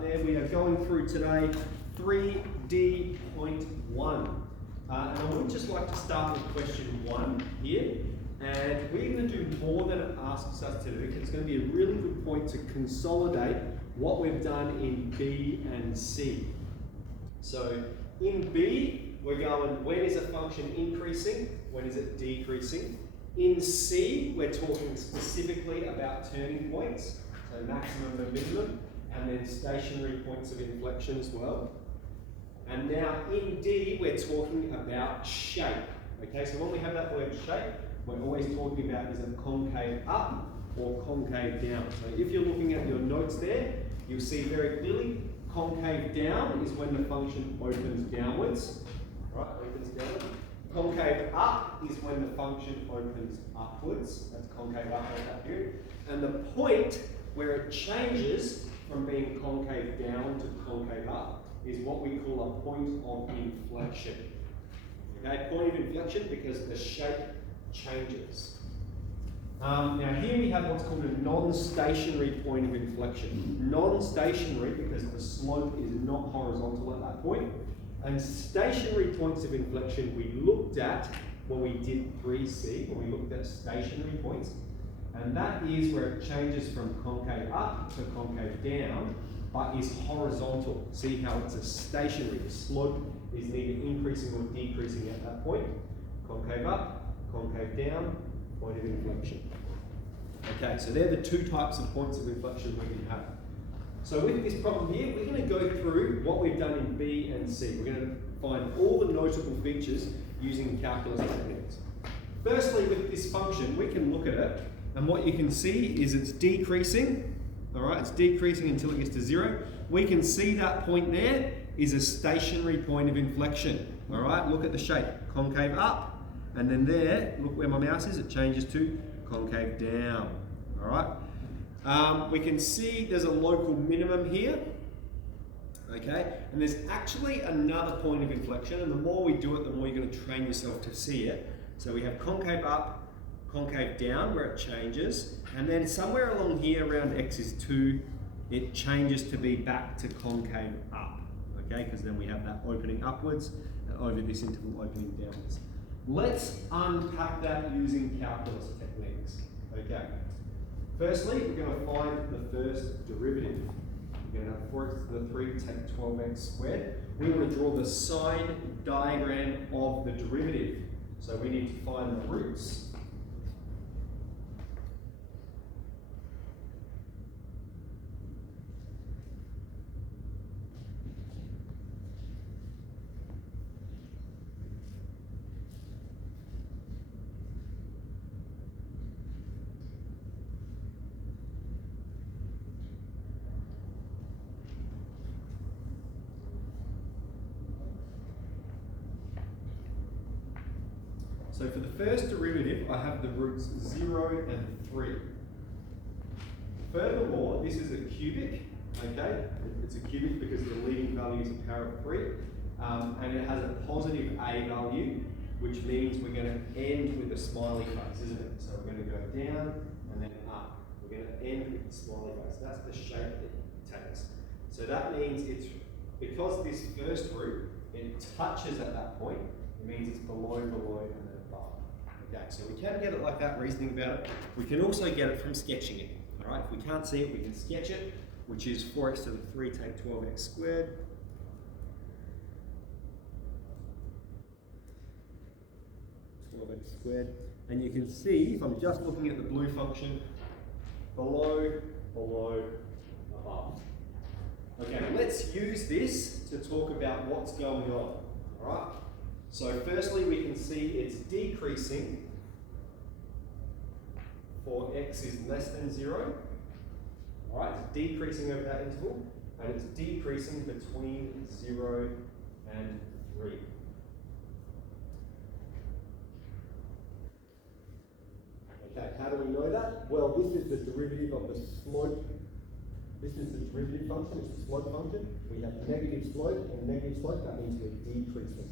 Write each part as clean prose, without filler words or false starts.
start there. We are going through today 3D.1. And I would just like to start with question 1 here. And we're going to do more than it asks us to do. It's going to be a really good point to consolidate what we've done in B and C. So in B, we're going, when is a function increasing? When is it decreasing? In C, we're talking specifically about turning points, so maximum and minimum, and then stationary points of inflection as well. And now in D, we're talking about shape. Okay, so when we have that word shape, we're always talking about is it concave up or concave down. So if you're looking at your notes there, you'll see very clearly concave down is when the function opens downwards. Right, opens downwards. Concave up is when the function opens upwards. That's concave up at that period. And the point where it changes from being concave down to concave up is what we call a point of inflection. Okay, point of inflection because the shape changes. Now here we have what's called a non-stationary point of inflection. Non-stationary because the slope is not horizontal at that point. And stationary points of inflection we looked at when we did 3C, when we looked at stationary points. And that is where it changes from concave up to concave down, but is horizontal. See how it's a stationary. The slope is neither increasing or decreasing at that point. Concave up, concave down, point of inflection. Okay, so they're the two types of points of inflection we can have. So with this problem here, we're going to go through what we've done in B and C. We're going to find all the notable features using calculus techniques. Firstly, with this function, we can look at it, and what you can see is it's decreasing. All right, it's decreasing until it gets to 0. We can see that point there is a stationary point of inflection. All right, look at the shape, concave up, and then there, look where my mouse is, it changes to concave down. All right. We can see there's a local minimum here, okay, and there's actually another point of inflection, and the more we do it, the more you're going to train yourself to see it. So we have concave up, concave down, where it changes, and then somewhere along here around x is 2, it changes to be back to concave up, okay, because then we have that opening upwards, and over this interval opening downwards. Let's unpack that using calculus techniques, okay. Firstly, we're going to find the first derivative. We're going to have 4x to the 3 take 12x squared. We want to draw the sine diagram of the derivative. So we need to find the roots. So for the first derivative, I have the roots 0 and 3. Furthermore, this is a cubic, okay? It's a cubic because the leading value is a power of 3. And it has a positive a value, which means we're going to end with a smiley face, isn't it? So we're going to go down and then up. We're going to end with the smiley face. That's the shape that it takes. So that means it's, because this first root, it touches at that point, it means it's below, and then above. Okay, so we can get it like that, reasoning about it. We can also get it from sketching it. All right, if we can't see it, we can sketch it, which is 4x to the 3 take 12x squared. Squared, and you can see, if I'm just looking at the blue function, below, above. Okay, let's use this to talk about what's going on, all right? So firstly, we can see it's decreasing for x is less than 0, all right? It's decreasing over that interval, and it's decreasing between 0 and 3. Okay, how do we know that? Well, this is the derivative of the slope. This is the derivative function, it's the slope function. We have negative slope, and negative slope, that means we're decreasing.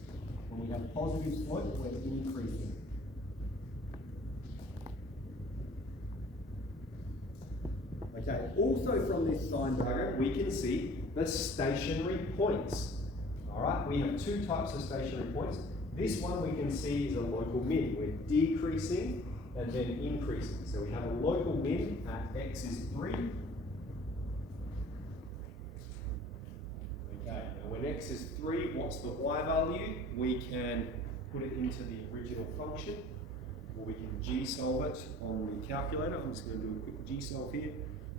When we have positive slope, we're increasing. Okay, also from this sign diagram, we can see the stationary points. All right, we have two types of stationary points. This one we can see is a local min. We're decreasing and then increasing. So we have a local min at x is 3. Okay, now when x is 3, what's the y value? We can put it into the original function, or we can g-solve it on the calculator. I'm just going to do a quick g-solve here.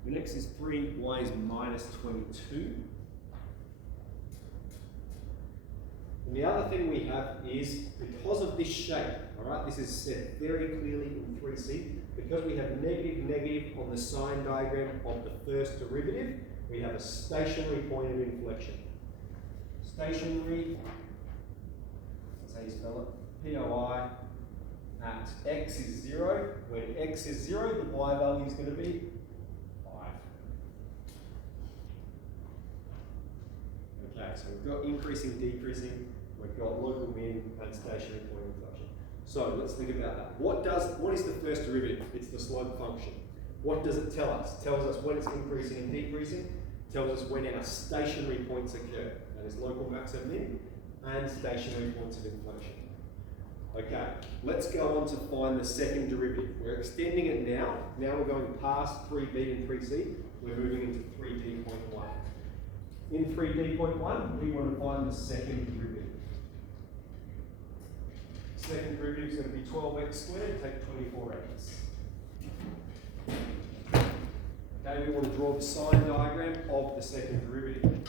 When x is 3, y is minus 22. And the other thing we have is, because of this shape, all right, this is said very clearly in 3c, because we have negative, negative on the sign diagram of the first derivative, we have a stationary point of inflection. Stationary, that's how you spell it, POI, at x is 0. When x is 0, the y value is going to be 5. Okay, so we've got increasing, decreasing, we've got local min and stationary point of inflection. So let's think about that. What is the first derivative? It's the slope function. What does it tell us? It tells us when it's increasing and decreasing. It tells us when our stationary points occur. That is local max and min and stationary points of inflection. Okay, let's go on to find the second derivative. We're extending it now. Now we're going past 3b and 3c. We're moving into 3D.1. In 3D.1, we want to find the second derivative. Second derivative is going to be 12x squared, take 24x. Okay, we want to draw the sign diagram of the second derivative. Make it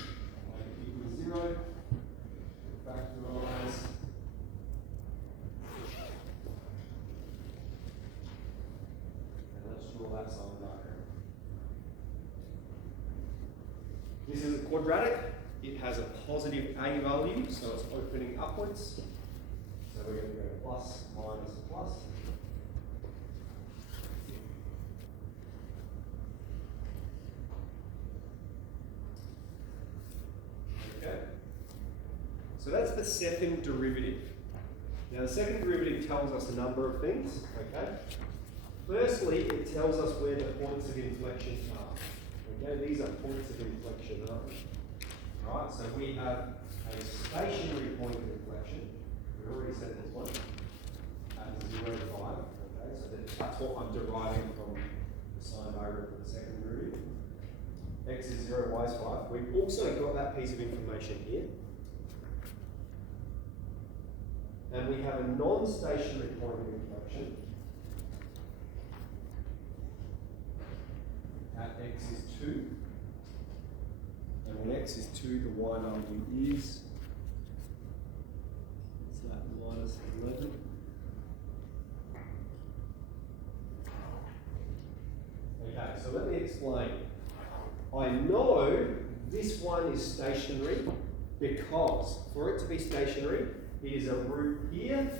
equal to 0, factorize. And let's draw that sign diagram. This is a quadratic. It has a positive a value, so it's opening upwards. So we're going to go plus, minus, plus. Okay. So that's the second derivative. Now the second derivative tells us a number of things. Okay. Firstly, it tells us where the points of inflection are. Okay, these are points of inflection, aren't they? Alright, so we have a stationary point of inflection. We already said this one at 0 to 5. Okay, so that's what I'm deriving from the sign diagram for the second derivative. X is 0, y is 5. We've also got that piece of information here. And we have a non-stationary point of inflection at x is 2. And when x is 2, the y value is, what's that, minus 11. Okay, so let me explain. I know this one is stationary because for it to be stationary, it is a root here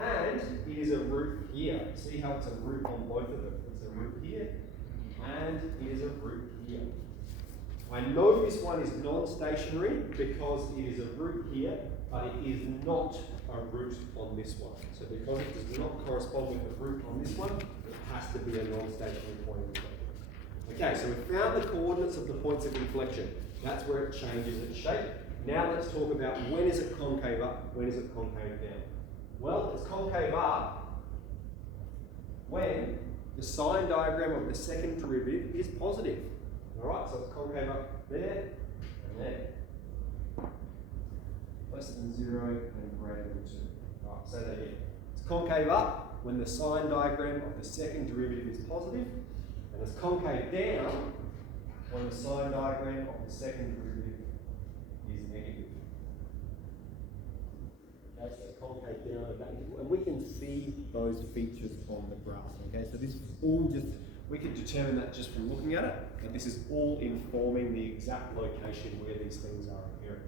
and it is a root here. See how it's a root on both of them? It's a root here and it is a root here. I know this one is non-stationary because it is a root here, but it is not a root on this one. So because it does not correspond with the root on this one, it has to be a non-stationary point of inflection. Okay, so we found the coordinates of the points of inflection. That's where it changes its shape. Now let's talk about when is it concave up, when is it concave down. Well, it's concave up when the sign diagram of the second derivative is positive. Alright, so it's concave up there and there. Less than 0 and greater than 2. Alright, say that again. It's concave up when the sign diagram of the second derivative is positive, and it's concave down when the sign diagram of the second derivative is negative. Okay, so concave down and back, and we can see those features on the graph. Okay, so this is all just, we can determine that just from looking at it, and this is all informing the exact location where these things are appearing.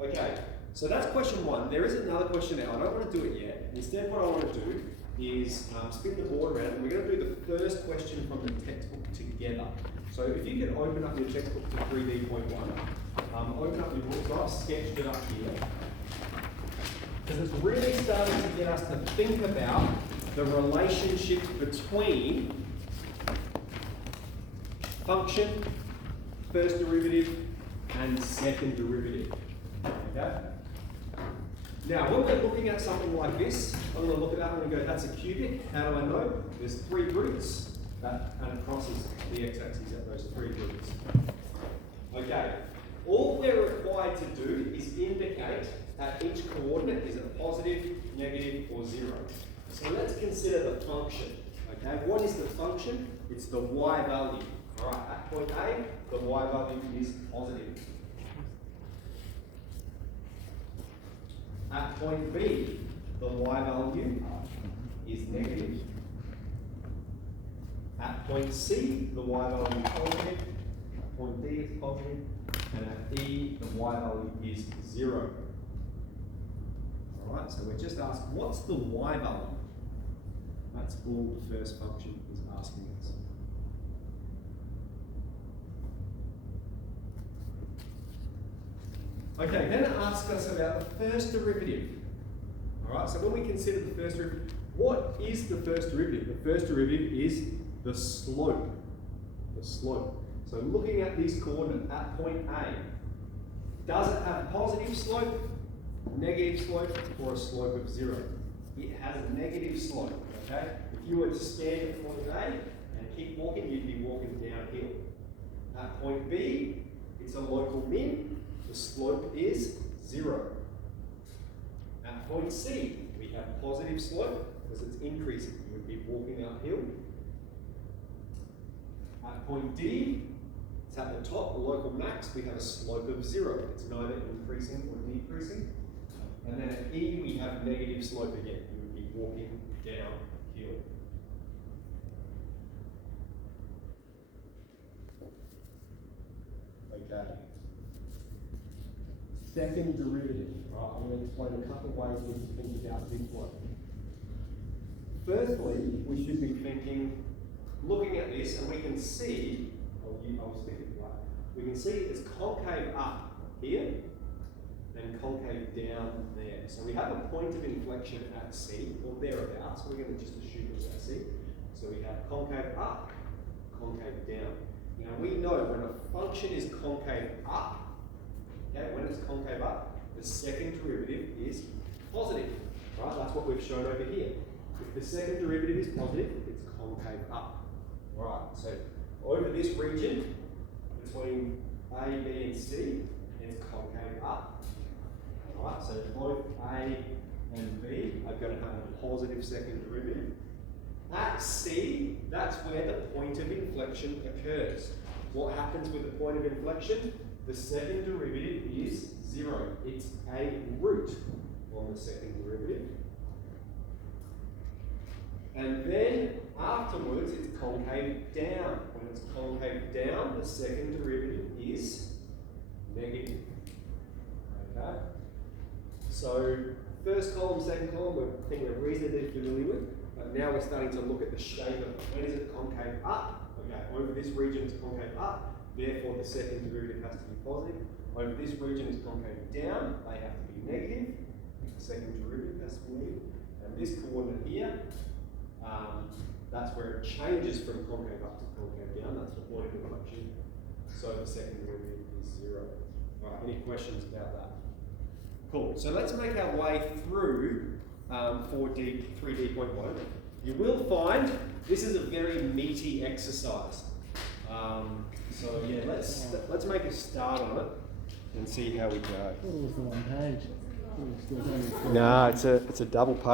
Okay, so that's question one. There is another question there. I don't want to do it yet. Instead, what I want to do is spin the board around, and we're going to do the first question from the textbook together. So if you can open up your textbook to 3D.1, open up your book. So I've sketched it up here. Because it's really starting to get us to think about the relationship between function, first derivative, and second derivative. Okay? Now, when we're looking at something like this, I'm going to look at that and go, that's a cubic. How do I know? There's 3 roots, and it crosses the x-axis at those 3 roots. Okay, all we're required to do is indicate at each coordinate is it positive, negative, or 0. So let's consider the function. Okay, what is the function? It's the y value. All right, at point A, the y value is positive. At point B, the y value is negative. At point C, the y value is positive. At point D, it's positive. And at E, the y value is 0. All right, so we're just asked, what's the y value? That's all the first function is asking us. Okay, then it asks us about the first derivative. All right, so when we consider the first derivative, what is the first derivative? The first derivative is the slope. The slope. So looking at this coordinate at point A, does it have a positive slope, negative slope, or a slope of 0? It has a negative slope, okay? If you were to stand at point A and keep walking, you'd be walking downhill. At point B, it's a local min. The slope is 0. At point C, we have positive slope because it's increasing. You would be walking uphill. At point D, it's at the top, the local max, we have a slope of 0. It's neither increasing or decreasing. And then at E, we have negative slope again. You would be walking downhill. Okay. Second derivative. Right, I'm going to explain a couple of ways we can think about this one. Firstly, we should be thinking, looking at this, and we can see, I'll stick it right. We can see it's concave up here and concave down there. So we have a point of inflection at C, or thereabouts. So we're going to just assume it's at C. So we have concave up, concave down. Now we know when a function is concave up, okay, when it's concave up, the second derivative is positive. Right? That's what we've shown over here. If the second derivative is positive, it's concave up. Right, so over this region, between A, B, and C, it's concave up. Right, so both A and B are going to have a positive second derivative. At C, that's where the point of inflection occurs. What happens with the point of inflection? The second derivative is 0. It's a root on the second derivative. And then afterwards, it's concave down. When it's concave down, the second derivative is negative. Okay? So, first column, second column, I think we're reasonably familiar with. But now we're starting to look at the shape of it. When is it concave up? Okay, over this region it's concave up, therefore the second derivative has to be positive. Over this region is concave down, they have to be negative. The second derivative has to be negative. And this coordinate here, that's where it changes from concave up to concave down. That's the point of inflection. So the second derivative is 0. All right, any questions about that? Cool. So let's make our way through 3D.1. You will find this is a very meaty exercise. So yeah, let's make a start on it and see how we go. It was the one page. No, it's a double page.